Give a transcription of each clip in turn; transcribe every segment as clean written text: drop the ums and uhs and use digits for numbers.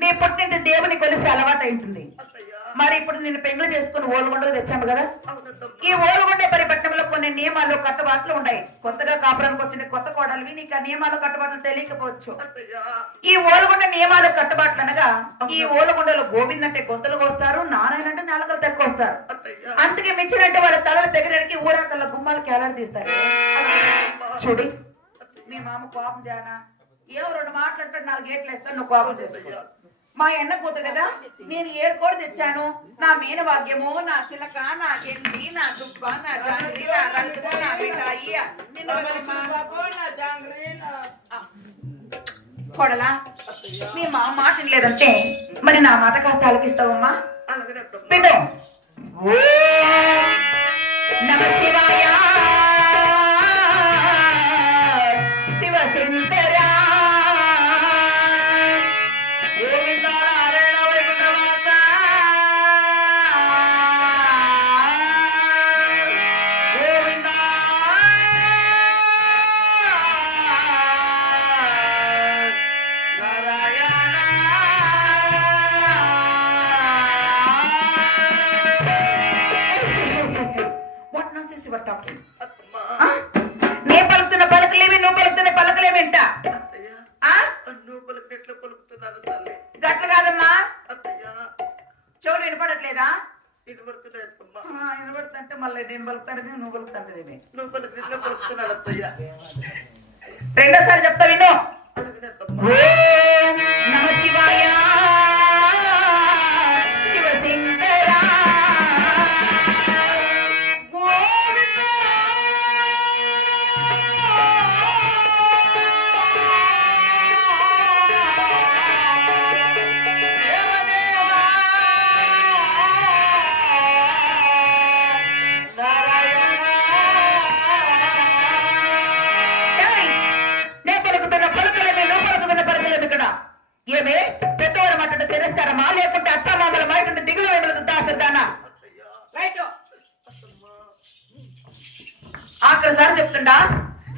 నీ పుట్టింటి దేవుని కొలిసి అలవాటు ఉంటుంది. మరి ఇప్పుడు నేను పెంగులు చేసుకుని ఓలుగుండకు తెచ్చాము కదా. ఈ ఓలుగుండే పరిపట్నంలో కొన్ని నియమాలు కట్టుబాట్లు ఉన్నాయి. కొత్తగా కాపురానికి వచ్చిన కొత్త కోడలివి నీకు ఆ నియమాలు కట్టుబాట్లు తెలియకపోవచ్చు. ఈ ఓలుగుండ నియమాలు కట్టుబాట్లు అనగా ఈ ఓలుగుండలో గోవింద్ అంటే గొంతులు కోస్తారు, నారాయణ అంటే నాలుకలు తక్కువ వస్తారు. అందుకే మించినట్టు వాళ్ళ తలలు దగ్గరికి ఊరాకల్లా గుమ్మాలు కేలాడి తీస్తారు. చూడు మీ మామ కోపం జానా ఏమో రెండు మాట్లాడతాడు, 4 గేట్లు వేస్తాడు, నువ్వు కోపం చేసుకో. మా అన్న కూతురు కదా, నేను ఏర్కోడు తెచ్చాను. నా మీన భాగ్యము, నా చిలక, నా గెండి, నా దుబ్బ, నా జాంగ్రీ, నా రంగు, నా మిఠాయి కొడలా. మీ మా మాట లేదంటే మరి నా మాట కాస్త ఆలకిస్తావమ్మా. పిడు నమ శివాయ నే పలుకుతున్న పలుకులేవి, నువ్వు పలుకుతున్న పలుకులేవేంట? గట్లు కాదమ్మా. చెవులు వినపడట్లేదా? వినపడుతుంటే మళ్ళీ నేను పలుకుతాను, నువ్వు పలుకుతాంటేమి. రెండోసారి చెప్తా విను. నమ శివాయ ఏమే పెద్దవాళ్ళ మాట తిరస్కారమా, లేకుంటే అత్తమామల మాట దిగులు వెళ్ళదు దాసదానా? ఆఖరిసారి చెప్తుండా,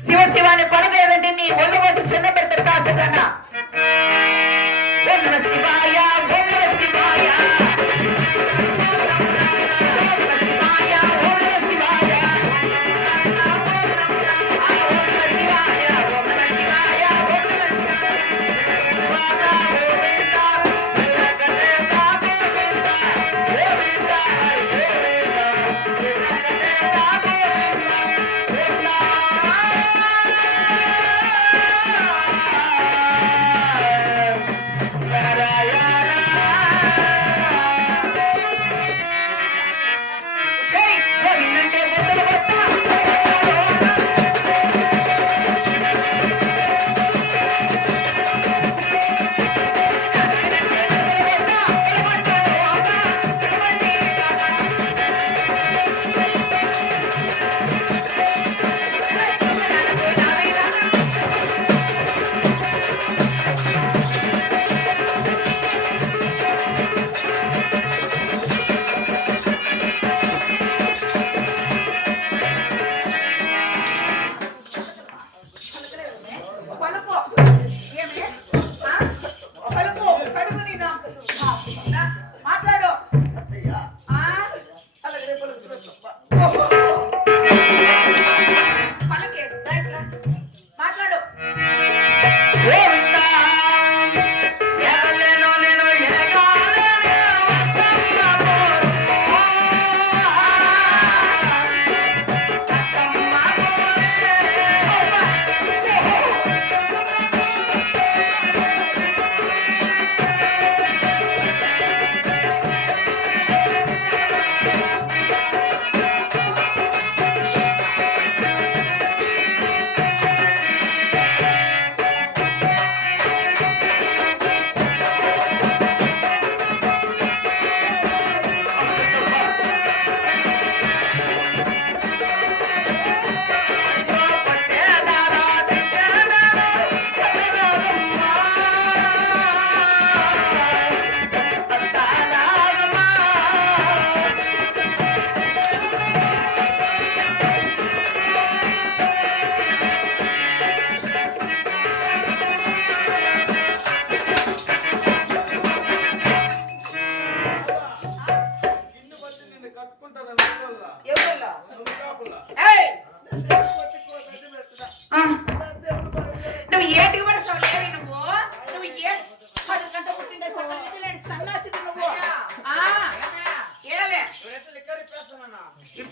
శివ శివాని పడగ ఏదంటే నీ ఒళ్ళు పోసి చిన్న పెడతారు దాసదానా. ఓం శివాయ ఓం శివాయ Narayana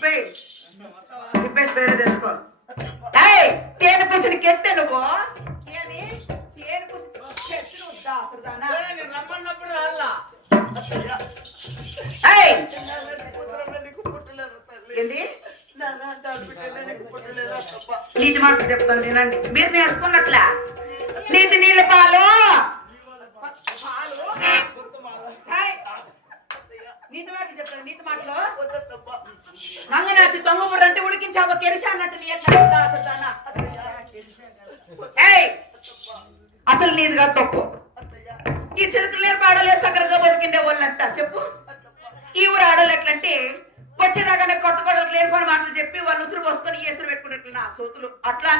ఇప్పేయి ఇప్పేసి వేరే తెసుకో. ఏయ్ తేనె పూసిని కెత్తే నువ్వు ఏమి తేనె పూసి చెట్టు నువ్వు దాసుదానా రమ్మన్నప్పుడు రాళ్ళ ఏయ్ నీకు పుట్టలేదు తల్లి ఏంది నీకు పుట్టలేదా తప్ప నీతి మాటలు చెప్తాను నేనండి. మీరు నేర్చుకున్నట్లా నీతి నీళ్ళ పాలు నీతి మాటలు చెప్తాను. నీతి మాటలు మంగనాచి తొంగబుర్ర అంటే ఉడికించావ కెరిసా అన్నట్టు నీ ఎట్లా దాసుదానా? ఏయ్ అసలు నీదిగా తప్పు. ఈ చిలుకలు లేరు పాడలే సగరగా బతికిండే వాళ్ళంట చెప్పు. ఈ ఊరు ఆడలు ఎట్లంటే వచ్చేదాకానే కొత్త కొడలకు లేని పని మాటలు చెప్పి వాళ్ళు ఉసురు పోసుకొని ఏసురు పెట్టుకున్నట్లు నా సోతులు అట్లా